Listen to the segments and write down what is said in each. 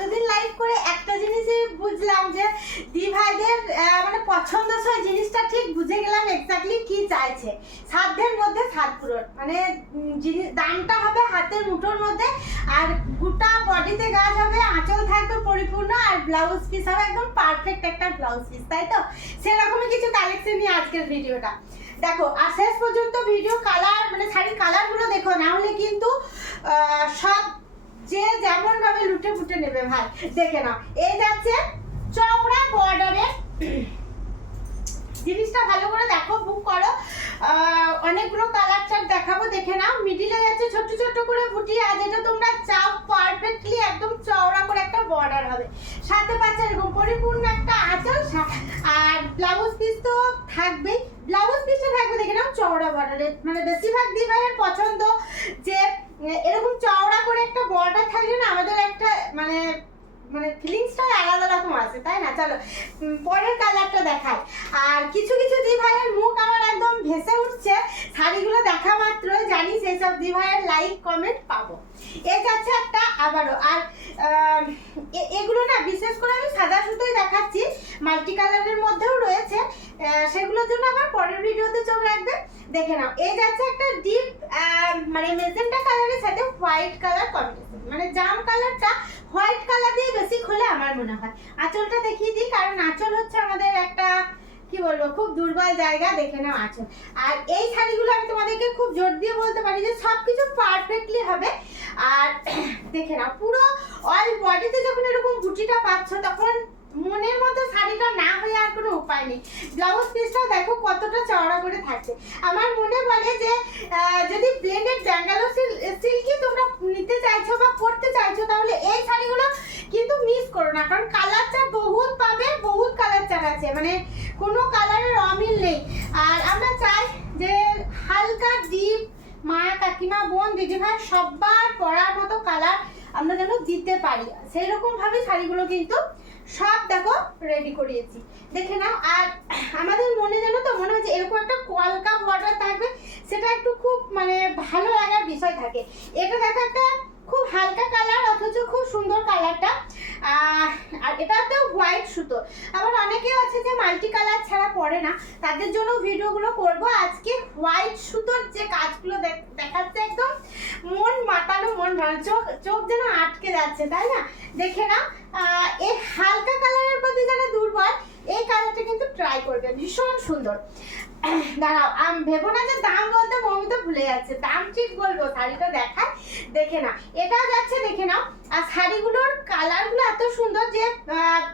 এতদিন লাইভ করে একটা জিনিসই বুঝলাম যে দি ভাইদের মানে পছন্দসই জিনিসটা ঠিক বুঝে গেলাম এক্স্যাক্টলি কি চাইছে। সাধ্যের মধ্যে সাত পূরণ, মানে জিনিস দামটা হবে হাতের মুঠোর মধ্যে, আর গোটা বডিতে কাজ হবে, আঁচল থাকবে পরিপূর্ণ, আর ব্লাউজ পিস হবে একদম পারফেক্ট একটা ব্লাউজ পিস, তাই তো? সেরকমই কিছু কালেকশন নিয়ে আজকের ভিডিওটা দেখো, আর শেষ পর্যন্ত ভিডিও কালার মানে শাড়ির কালারগুলো দেখো, না হলে কিন্তু সব যে যেমন ভাবে লুটে ফুটে নেবে ভাই। দেখে নাও, এই যাচ্ছে চওড়া বর্ডারের জিনিসটা, ভালো করে দেখো, বুক করো। অনেকগুলো কালার চার্ট দেখাবো, দেখে নাও। মিডিলে যাচ্ছে ছোট ছোট করে বুটি, আর যেটা তোমরা চাও পারফেক্টলি একদম চওড়া করে একটা বর্ডার হবে, সাথে পাচ্ছে এরকম পরিপূর্ণ একটা আঁচল, আর ব্লাউজ পিস তো থাকবেই। ব্লাউজ পিসটা থাকবে দেখে নাও চওড়া বর্ডারের, মানে বেশিরভাগ দিদিভাইয়ের পছন্দ যে এরকম চওড়া করে একটা বর্ডার থাকলে না আমাদের একটা মানে মানে ফিলিংসটাই আলাদা রকম আছে, তাই না? চলো পরের কালারটা দেখায়। আর কিছু কিছু দি ভাইয়ের মুখ আমার একদম ভেসে উঠছে শাড়িগুলো দেখা মাত্র, জানি সেই সব দি ভাইয়ের লাইক কমেন্ট পাবো। এ যাচ্ছে একটা আবারও, আর এগুলো না বিশেষ করে আমি সাদা সুতোই দেখাচ্ছি, মাল্টি কালারের মধ্যেও রয়েছে, সেগুলোর জন্য আবার পরের ভিডিওতে চোখ রাখবে। দেখে নাও, এই যাচ্ছে একটা ডিপ মানে মেজেন্টা কালারের সাথে হোয়াইট কালার কম্বিনেশন, মানে জাম কালারটা হোয়াইট কালার দিয়ে বেশি খোলে আমার মনে হয়। আঁচলটা দেখিয়ে দিই, কারণ আঁচল হচ্ছে আমাদের একটা কি বলবো খুব দুর্বল জায়গা। দেখে নাও আঁচল। আর এই শাড়িগুলো আমি তোমাদেরকে খুব জোর দিয়ে বলতে পারি যে সবকিছু পারফেক্টলি হবে। আর দেখে নাও, পুরো অল বডিতে যখন এরকম বুটিটা পাচ্ছ, তখন মনের মতো শাড়িটা না হয়ে আর কোনো উপায় নেই। ব্লাউজ পিসটাও দেখো কতটা চওড়া করে থাকছে। আমার মনে বলে যে যদি ব্লেন্ডেড ব্যাঙ্গালোর সিল্কই তোমরা নিতে চাইছো বা পরতে চাইছো, তাহলে এই শাড়িগুলো কিন্তু মিস করো না, কারণ কালার চার বহুত পাবে, বহুত কালার চার আছে, মানে কোনো কালারের অমিল নেই। আর আমরা চাই যে হালকা ডিপ মা কাকিমা বোন দিদিভাই সবার পরার মতো কালার আমরা যেন দিতে পারি, সেই রকম ভাবে শাড়িগুলো কিন্তু সব দেখো রেডি করিয়েছি। দেখে নাও। আর আমাদের মনে যেন তো মনে হচ্ছে এরকম একটা কলকা বর্ডার থাকবে, সেটা একটু খুব মানে ভালো লাগার বিষয় থাকে। এটা দেখো একটা খুব হালকা কালার, অথচ খুব সুন্দর কালারটা। আর এটাতেও হোয়াইট সুতো। আবার অনেকেও আছে যে মাল্টি কালার ছাড়া পরে না, তাদের জন্য ভিডিওগুলো করব। আজকে হোয়াইট সুতোর যে কাজগুলো দেখাচ্ছে, একদম মন মাতানো, মন ভালো, চোখ যেন আটকে যাচ্ছে, তাই না? দেখে নাও, এই হালকা কালারের প্রতি যারা দুর্বল, এই কালারটা কিন্তু ট্রাই করবে, ভীষণ সুন্দর। দাঁড়াও, ভেবো না যে দাম বলতে মমিতা ভুলে যাচ্ছে, দাম ঠিক বলবো, শাড়িটা দেখায়। দেখে না, এটাও যাচ্ছে, দেখে নাও। আর শাড়িগুলোর কালারগুলো এত সুন্দর যে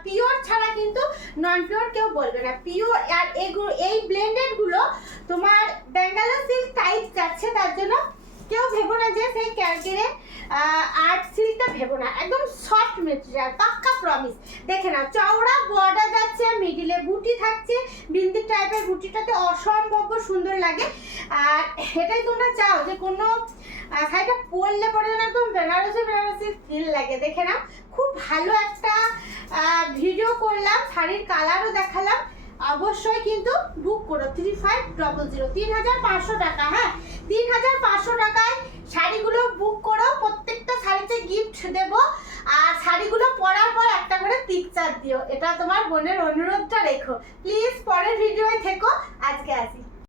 পিওর ছাড়া কিন্তু নন পিওর কেউ বলবে না, পিওর। আর এই ব্লেন্ডেড গুলো তোমার ব্যাঙ্গালোর সিল্ক টাইপ যাচ্ছে, তার জন্য কেউ ভেবো না যে সেই ক্যালকেরে আর্ট সিল্কটা ভেবো না, একদম সফট মেটেরিয়াল, পাক্কা প্রমিস। দেখে নাও, চওড়া বর্ডার যাচ্ছে, মিডিলে বুটি থাকছে, বিন্দি টাইপের বুটিটাতে অসম্ভব সুন্দর লাগে। আর এটাই তোমরা চাও যে কোনো শাড়িটা পরলে পরে যেন একদম বেনারসি বেনারসি ফিল লাগে। দেখে নাও, খুব ভালো একটা ভিডিও করলাম, শাড়ির কালারও দেখালাম। অবশ্যই কিন্তু বুক করো 3500, 3500 টাকা। হ্যাঁ, 3500 টাকায় শাড়িগুলো বুক করো, প্রত্যেকটা শাড়িতে গিফট দেব। আর শাড়িগুলো পরার পর একটা করে পিকচার দিও, এটা তোমার বোনের অনুরোধটা রেখো প্লিজ। পরের ভিডিওয় থেকো, আজকে আসি।